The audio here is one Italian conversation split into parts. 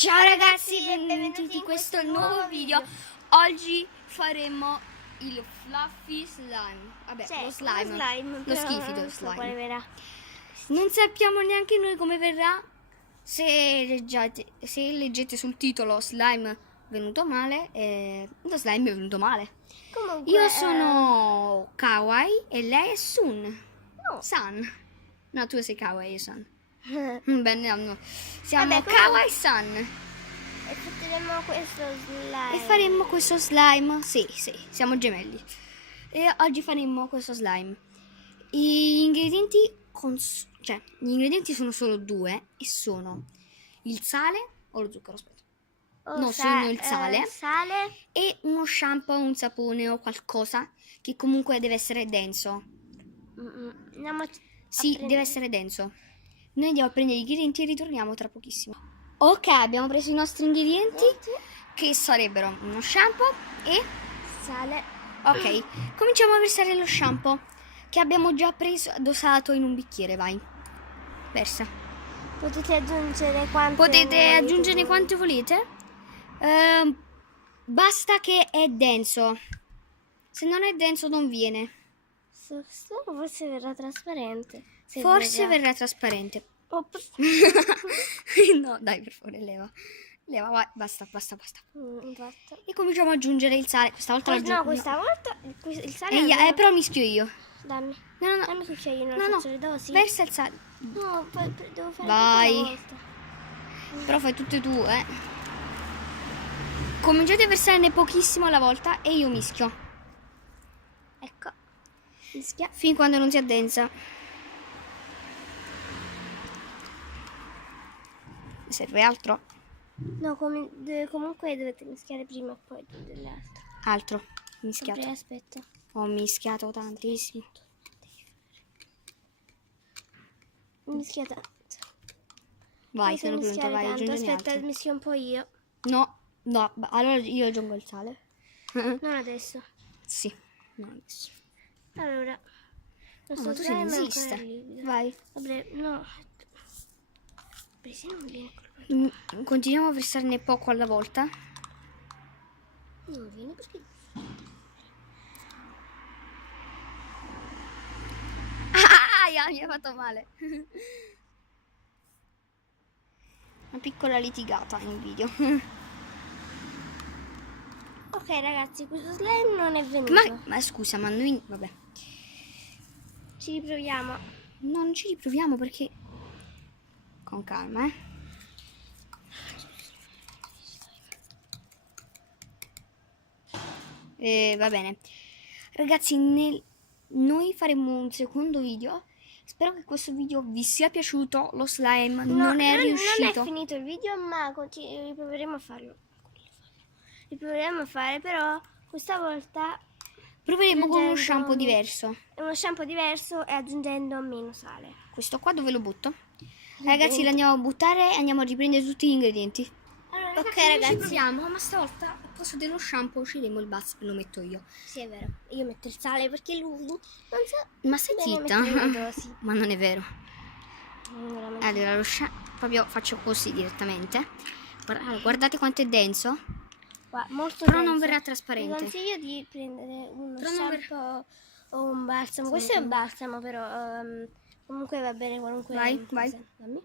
Ciao ragazzi, benvenuti in questo nuovo video. Oggi faremo il fluffy slime. Vabbè, Cioè, lo slime, lo schifido slime. Quale verrà? Non sappiamo neanche noi come verrà. Se leggete sul titolo slime venuto male, lo slime è venuto male. Comunque, Io sono Kawaii e lei è Sun. No. San. No, tu sei Kawaii e San. Bene, no. Siamo Vabbè, Kawaii e San. E faremo questo slime. E faremo questo slime. Sì, siamo gemelli. E oggi faremo questo slime. Gli ingredienti sono solo due e sono il sale o lo zucchero, aspetta. No, sono il sale e uno shampoo, un sapone o qualcosa che comunque deve essere denso. Andiamo Sì, deve essere denso. Noi andiamo a prendere gli ingredienti e ritorniamo tra pochissimo. Ok, abbiamo preso i nostri ingredienti che sarebbero uno shampoo e sale. ok, cominciamo a versare lo shampoo che abbiamo già preso, dosato in un bicchiere, vai. Versa. Potete aggiungere quante Quante volete. Basta che è denso. Se non è denso non viene. Forse verrà trasparente. Forse verrà trasparente. Oh, No, dai, per favore, leva. Leva, vai, basta. basta. E cominciamo ad aggiungere il sale. Questa volta No, questa volta il sale. Però mischio io. Dammi. No. Dammi cucchiaino, No, faccio le dosi. versa il sale. No, devo fare Vai. tutta la volta. Però fai tutte tu, Cominciate a versarne pochissimo alla volta e io mischio. Ecco. Mischia. Fin quando non si addensa. Serve altro? No, comunque dovete mischiare prima e poi dell'altro. Altro. Mischiato. Vabbè, aspetta. Ho mischiato tantissimo. Mischia tanto. Vai, Dovete sono pronta, mischiare vai, tanto. aggiungine Aspetta, altro. mischio un po' io. No, allora io aggiungo il sale. Non adesso. Sì, no, adesso. Allora. No, ma tu sei resista. Vai. Vabbè, no. Vabbè, se non viene Continuiamo a versarne poco alla volta. non viene perché. Mi ha fatto male. Una piccola litigata in video. Ok ragazzi, questo slime non è venuto. Ma scusa, ma noi... Vabbè. Ci riproviamo. No, non ci riproviamo perché... Con calma, va bene. Ragazzi, noi faremo un secondo video. Spero che questo video vi sia piaciuto. Lo slime non è riuscito. Non è finito il video, ma riproveremo a farlo. Riproveremo a fare, però questa volta proveremo con uno shampoo diverso. Uno shampoo diverso e aggiungendo meno sale. Questo qua dove lo butto? Ragazzi, lo andiamo a buttare e andiamo a riprendere tutti gli ingredienti. Allora, Ok ragazzi, ci proviamo, ma stavolta al posto dello shampoo usciremo il buzz e lo metto io. Sì, è vero. Io metto il sale perché lui non sa. Ma stai bene zitta? mettere le dosi. Ma non è vero. Non veramente. Allora, lo proprio faccio così direttamente. Guardate quanto è denso. Molto Però denso. non verrà Vi trasparente. consiglio di prendere uno Però non shampoo o un balsamo. Questo è un balsamo, però comunque va bene qualunque. Vai. Dammi.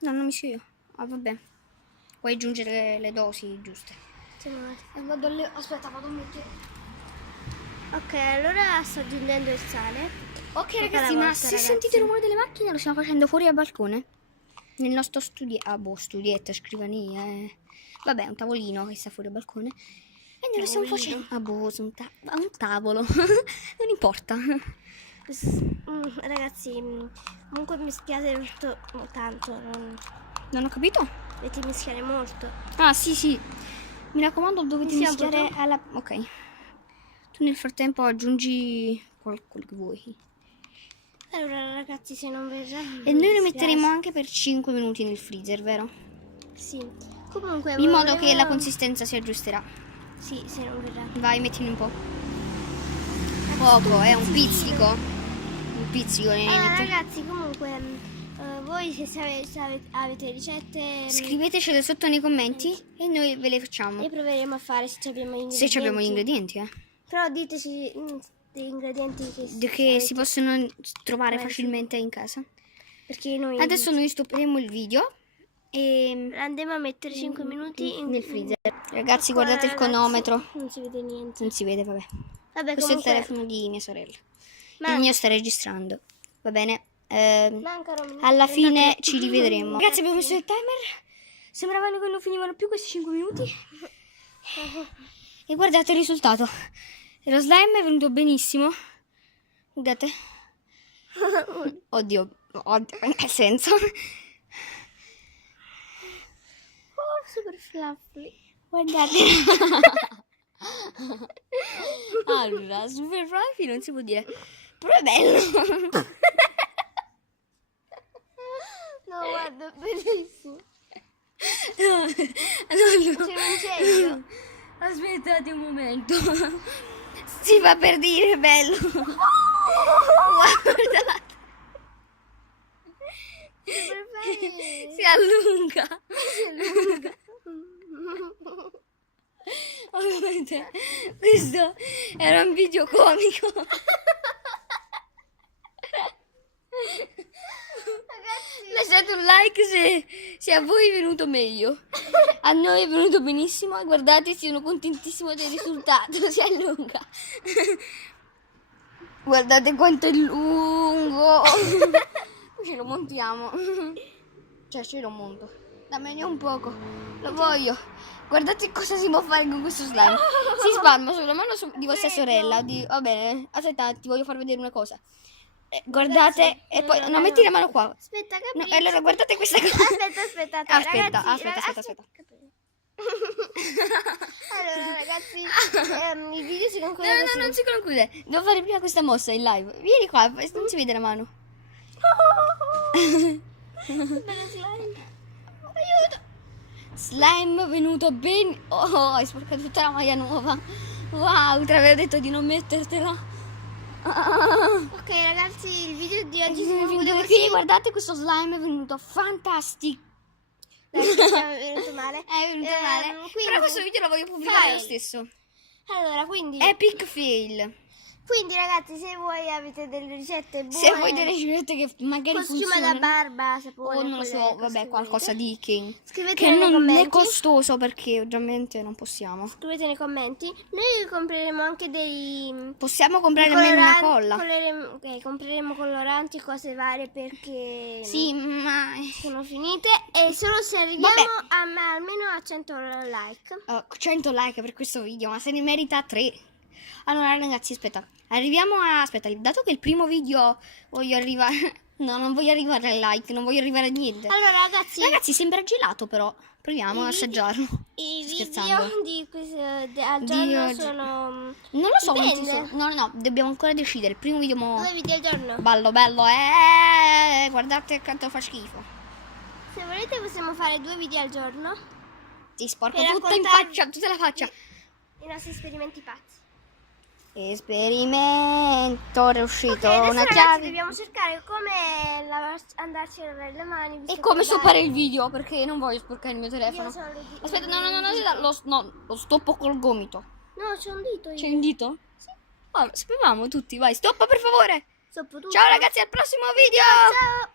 No, non mi so io. Ah, vabbè. Puoi aggiungere le dosi giuste. Aspetta, vado a mettere. Ok, allora sto aggiungendo il sale. Ok Tocca ragazzi, la ma volta, se ragazzi. sentite il rumore delle macchine lo stiamo facendo fuori al balcone. Nel nostro studietto, scrivania. Vabbè, un tavolino che sta fuori al balcone. E noi lo stiamo facendo. Un tavolo. Non importa. Ragazzi, comunque mischiate tutto tanto. Non ho capito? Dovete mischiare molto. Ah, sì. Mi raccomando, dovete Mischiamo mischiare tutto? alla... Ok. Tu nel frattempo aggiungi quello che vuoi. Allora ragazzi, se non verrà. E noi lo metteremo anche per 5 minuti nel freezer, vero? Sì. Comunque In modo che la consistenza si aggiusterà. Sì, se non verrà. Vai, mettine un po'. Poco, un pizzico. Un pizzico ne Allora metti. ragazzi, comunque voi se avete ricette. Scrivetecele sotto nei commenti e noi ve le facciamo. E proveremo a fare se ci abbiamo gli ingredienti. Se ci abbiamo gli ingredienti, Però diteci degli ingredienti che si possono trovare facilmente in casa. Perché noi Adesso noi stopperemo il video e andiamo a mettere 5 minuti nel freezer. Ragazzi, Ancora, guardate il cronometro. Non si vede niente. Non si vede, vabbè. Vabbè, Questo è il comunque telefono di mia sorella. Ma- Il mio sta registrando. Va bene. mancano minuti. Alla fine ci rivedremo. Ragazzi, abbiamo messo il timer. Sembravano che non finivano più questi 5 minuti. E guardate il risultato. Lo slime è venuto benissimo. Guardate. Oddio, nel senso. Oh, super fluffy. Guardate. Allora, super fluffy non si può dire. Però è bello. No, guarda, bellissimo. No, Ce non c'è io. Aspettate un momento. Si fa per dire bello. Guardate. Super fluffy. Si allunga. Ovviamente questo era un video comico. Ragazzi, Lasciate un like se a voi è venuto meglio. A noi è venuto benissimo. Guardate, sono contentissimo del risultato. Si allunga. Guardate quanto è lungo. Ce lo montiamo. Cioè, ce lo monto. Dammene un poco. Lo voglio. Guardate cosa si può fare con questo slime. Si spalma sulla mano di vostra sorella. Va bene. Aspetta, ti voglio far vedere una cosa. Guardate. Ragazzi, E poi. allora, No, metti la mano qua. aspetta, No, capito? allora guardate questa cosa. Aspetta. Aspetta, ragazzi, aspetta. Allora, ragazzi, il video si conclude No, così. non si conclude. Devo fare prima questa mossa in live. Vieni qua, non si vede la mano. Bello slime. Aiuto. Slime venuto ben. Oh, hai sporcato tutta la maglia nuova. Wow, ti avevo detto di non mettertela. Ok, ragazzi, il video di oggi si conclude Qui così. guardate, questo slime è venuto fantastico. Dai, è venuto male. È venuto male. Quindi, Però questo video lo voglio pubblicare lo fail. stesso. Allora, quindi, Epic fail. ragazzi, se voi avete delle ricette buone, Se vuoi delle ricette che magari costume da funzionano. barba, sapone, O non lo so, quelle vabbè, costruite, qualcosa di scrivete che nei non è commenti. costoso perché ovviamente non possiamo. Scrivete nei commenti. Noi compreremo anche dei Possiamo comprare almeno una colla. compreremo coloranti e cose varie perché Sì, ma sono finite e solo se arriviamo almeno a 100 like. 100 like per questo video, ma se ne merita 3. Allora ragazzi, aspetta, dato che il primo video voglio arrivare. No, non voglio arrivare al like, non voglio arrivare a niente. Allora Ragazzi, sembra gelato però. Proviamo ad assaggiarlo. I Scherzando. video di questo al Di giorno oggi. sono Non lo so quanti Dipende. sono. No, dobbiamo ancora decidere. Il primo video 2 video al giorno. bello, guardate quanto fa schifo. Se volete possiamo fare 2 video al giorno. Ti sporco Per tutta in raccontarvi- faccia, tutta la faccia. I nostri esperimenti pazzi. Esperimento, è uscito Ok, adesso una ragazzi chiave. dobbiamo cercare come andarci a lavare le mani. visto E come che stoppare il video perché non voglio sporcare il mio telefono. Io sono le Aspetta, no, lo stoppo col gomito. No, c'è un dito io. C'è un dito? Sì. Sapevamo tutti, vai, stoppa per favore. Stoppo tutto. Ciao ragazzi, al prossimo video. Ciao.